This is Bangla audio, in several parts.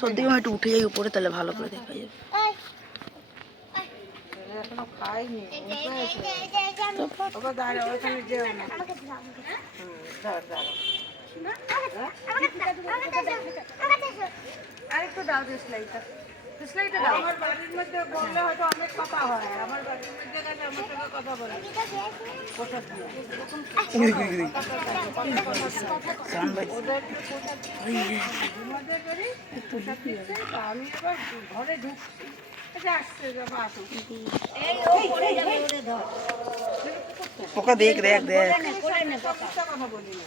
সর্দি আমি একটু উঠে যাই উপরে তাহলে ভালো করে দেখা যাবে। আরেকটু দাও দেশলাইটা দেশলাইটা দাও। আমার বাড়ির মধ্যে বললে হয়তো অনেক কথা হয়। আমার বাড়ির মধ্যে গেলে আমার সঙ্গে কথা বলে। আমি এবার ঘরে ঢুকছি পোকা দেখ দেখ দেখ। কথা বলি না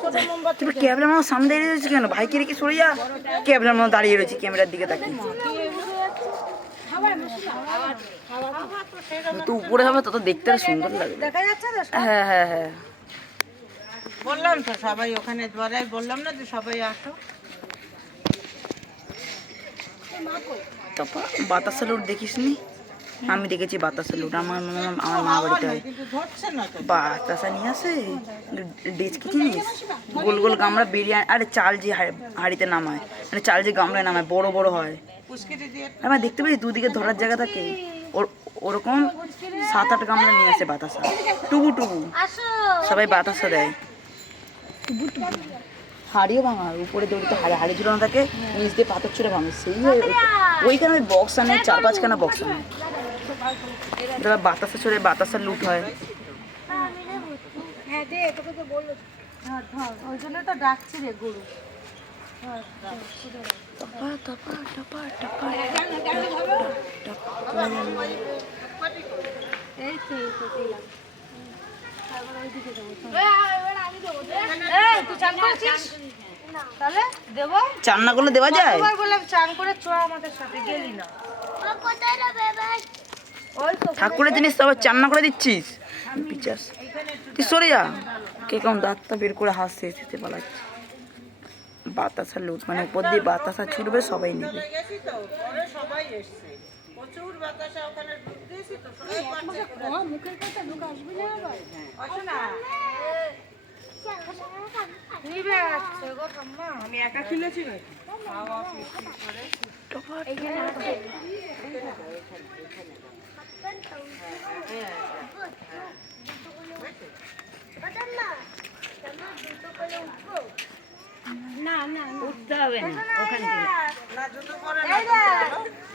তো তুমি ক্যামেরার মতো সামনে দাঁড়িয়ে রয়েছে কেন? ভাইকে রেখে সরে যা? ক্যামেরার মতো দাঁড়িয়ে রয়েছে ক্যামেরার দিকে তাকিয়ে। যত উপরে হবে তত দেখতে আরও সুন্দর দেখা যাচ্ছে হ্যাঁ হ্যাঁ হ্যাঁ। বললাম তো সবাই ওখানে বললাম না যে সবাই আসো। তারপর বাতাসা লুট দেখিস নি আমি দেখেছি বাতাসা লুট আমার আমার মা বাড়িতে হয়। বাতাসা নিয়ে আসে ডেচকি চিনিস গোল গোল গামলা বিরিয়ানি আরে চাল যে হাড়ি- হাঁড়িতে নামায় মানে চাল যে গামলায় নামায় বড় বড় হয়। আমার দেখতে পাই দুদিকে ধরার জায়গা থাকে। ওর- ওরকম সাত আট গামলা নিয়ে আসে বাতাসা। টুবু টুবু। সবাই বাতাসা দেয়। হাড়িও ভাঙা উপরে দড়িতে হাড়ি হাড়ি ঝুলানো থাকে নিচ দিয়ে পাথর ছুড়ে ভাঙে। সেই ওইখানে ওই বক্স আনে চার পাঁচখানা বক্স আনে। এবার বাতাসা ছড়ে বাতাসা লুট হয়। ওই জন্য তো ডাকছি রে গরু। টপা টপা টপা টপা। তাহলে দেবো চান করলে দেওয়া যায়? এবার বললাম চান করে চ আমাদের সাথে গেলি না। ওই তো ঠাকুরের জিনিস তো আবার চান না করে দিচ্ছিস? পিচাস। তুই সরে যা। কে কেমন দাঁতটা বের করে হাসতে হেসে পালাচ্ছে বাতাসা লুট মানে উপর দিয়ে বাতাসা ছুটবে সবাই নেবে। গেছি তো পরে প্রচুর ওখানে না আমি একা খুলেছি নাকি? খাওয়া পিসি করে? না জুতো পরে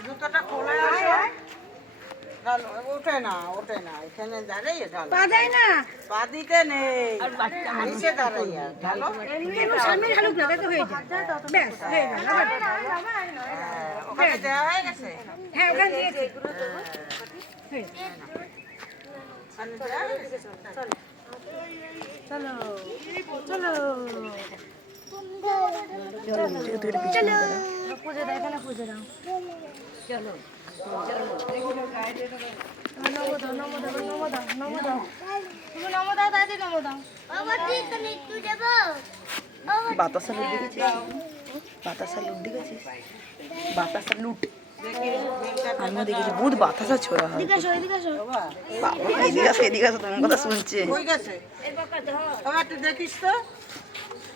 জুতোটা খোলা আছে ওঠে না ওঠে না এখানে দাঁড়াইয়ে পা দেয় না? পা দিতে নেই নিচে দাঁড়াইয়া ঢালো। হ্যাঁ, ওখানে দেওয়া হয়ে গেছে। হ্যাঁ ওখানে দিয়েছি ওখানে দেওয়া হয়ে গেছে? চলো চলো। বাতাসা লুট দেখেছিস? বাতাসা লুট দেখেছিস? বাতাসা লুট। আমিও দেখেছি বহুত বাতাসা ছোড়া হয় বাবা এদিকে আসো এদিকে আসো তোমার কথা শুনছে। কই গেছে? বাবা একটু দেখিস তো।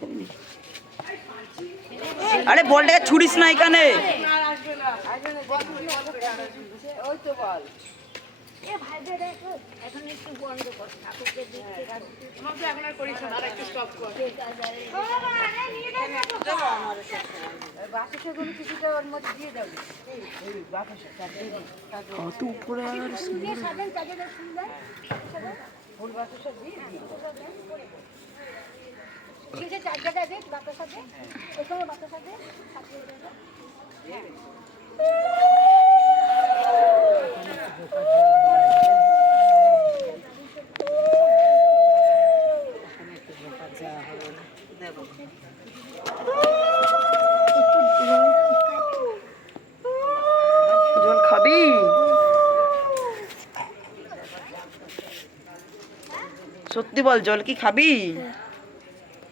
খাবি নি? আরে বলটাকে ছুড়িস না এখানে। ওই তো বল দেবো আমার কত উপরে আর খাবি? সত্যি বল জল কি খাবি?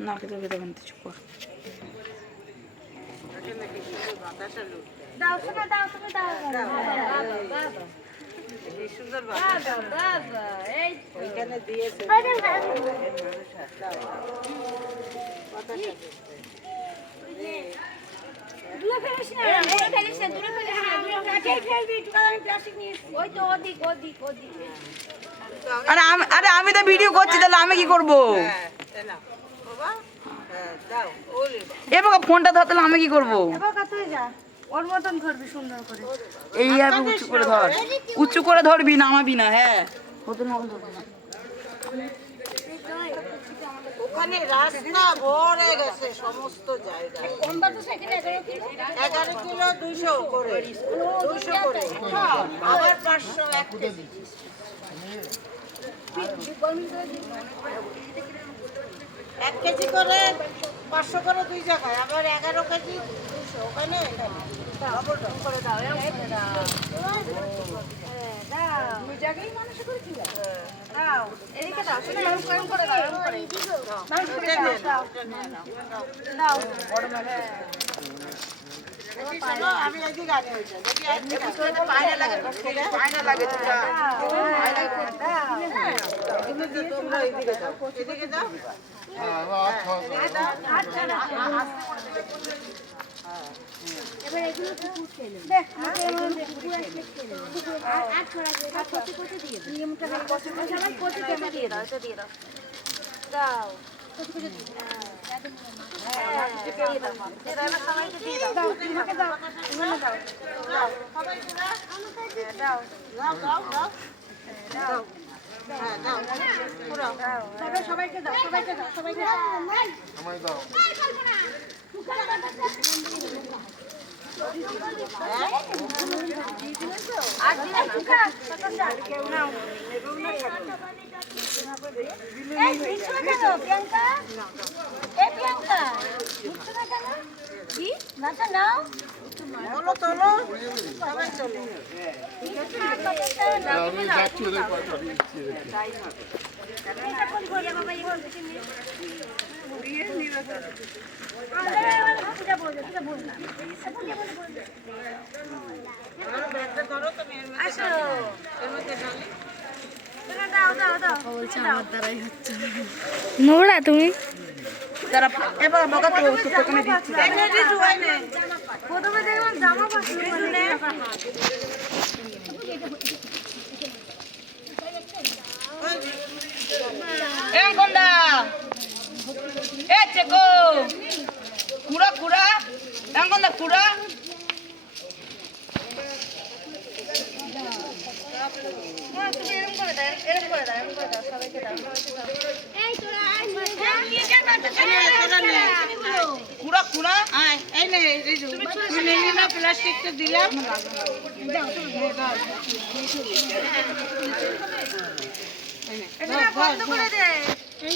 না খেতে খেতে খেতে চুপ কর। এখানে কি সুন্দর বাতাসা লুট দাও শোনা দাও শোনা দাও। এই সুন্দর বাতাসা ওইখানে দিয়েছে দূরে ফেলিস না দূরে ফেলিস না দূরে ফেলিস না। দূরে কাছেই ফেলবি একটু আমি প্লাস্টিক নিয়ে এসেছি। ওই তো ওদিক ওদিক ওদিক। আরে আমি তো ভিডিও করছি তাহলে আমি কি করব? হ্যাঁ। এ বাবা ফোনটা ধর তাহলে আমি কি করব? তুই যা ওর মতন ধরবি সুন্দর করে। এই আর উঁচু করে ধর। উঁচু করে ধরবি নামাবি না হ্যাঁ। না। ওখানে রাস্তা ভরে গেছে সমস্ত জায়গায় কোনটা তো সেখানে এগারো কিলো এগারো করে দুইশো করে। আবার পাঁচশো এক কেজি। এক কেজি করে পাঁচশো করে দুই জায়গায় আবার এগারো কেজি দুইশো ওখানে দাও এবার এগুলো কুকুর খেলে দেখ কুকুর আসলে খেলে আর ছড়া কচি কচি দিয়ে দাও নিয়ে মুখটা খালি কচি কচি সবাই কচি কচি দিয়ে দাও দিয়ে দাও দাও কচি কচি দিয়ে দাও। সবাইকে দাও দাও তোমাকে দাও তোমাকে দাও দাও। সবাই তোরা। দাও দাও, দাও, দাও। দাও। দাও। পুরাও। সবাই সবাইকে দাও সবাইকে দাও হ্যাঁ? প্রিয়াঙ্কা এই প্রিয়াঙ্কা দিচ্ছ না কেন কি নাচা নাও তোলো, তোলো। সবাই তোলো। আমি যাচ্ছি ওদের কথা দিচ্ছি এটা কোন ঘরে বাবা এই ঘর থেকে নিয়ে পূজা বলবে পূজা বল না পূজা বলে বলবে ধরো, ব্যাগটা ধরো, তুমি এর মধ্যে আসো এর মধ্যে ঢালি। তুমি দাও দাও দাও বলছে তুমি তারা এবার বকা তো তোকে দিচ্ছি। প্রথমে দেখলাম জামা পাশে এ চেকো কুড়া কুড়া এম কোনদা কুড়া তুমি এরকম করে দাও এরকম করে দাও এরকম করে দাও সবাইকে দাও তোরা আয় নিয়ে যা বাচ্চা ছেলে তোরা নে। কুড়া কুড়া এই নে, রিজু। না, প্লাস্টিকটা দিলাম। এটা বন্ধ করে দে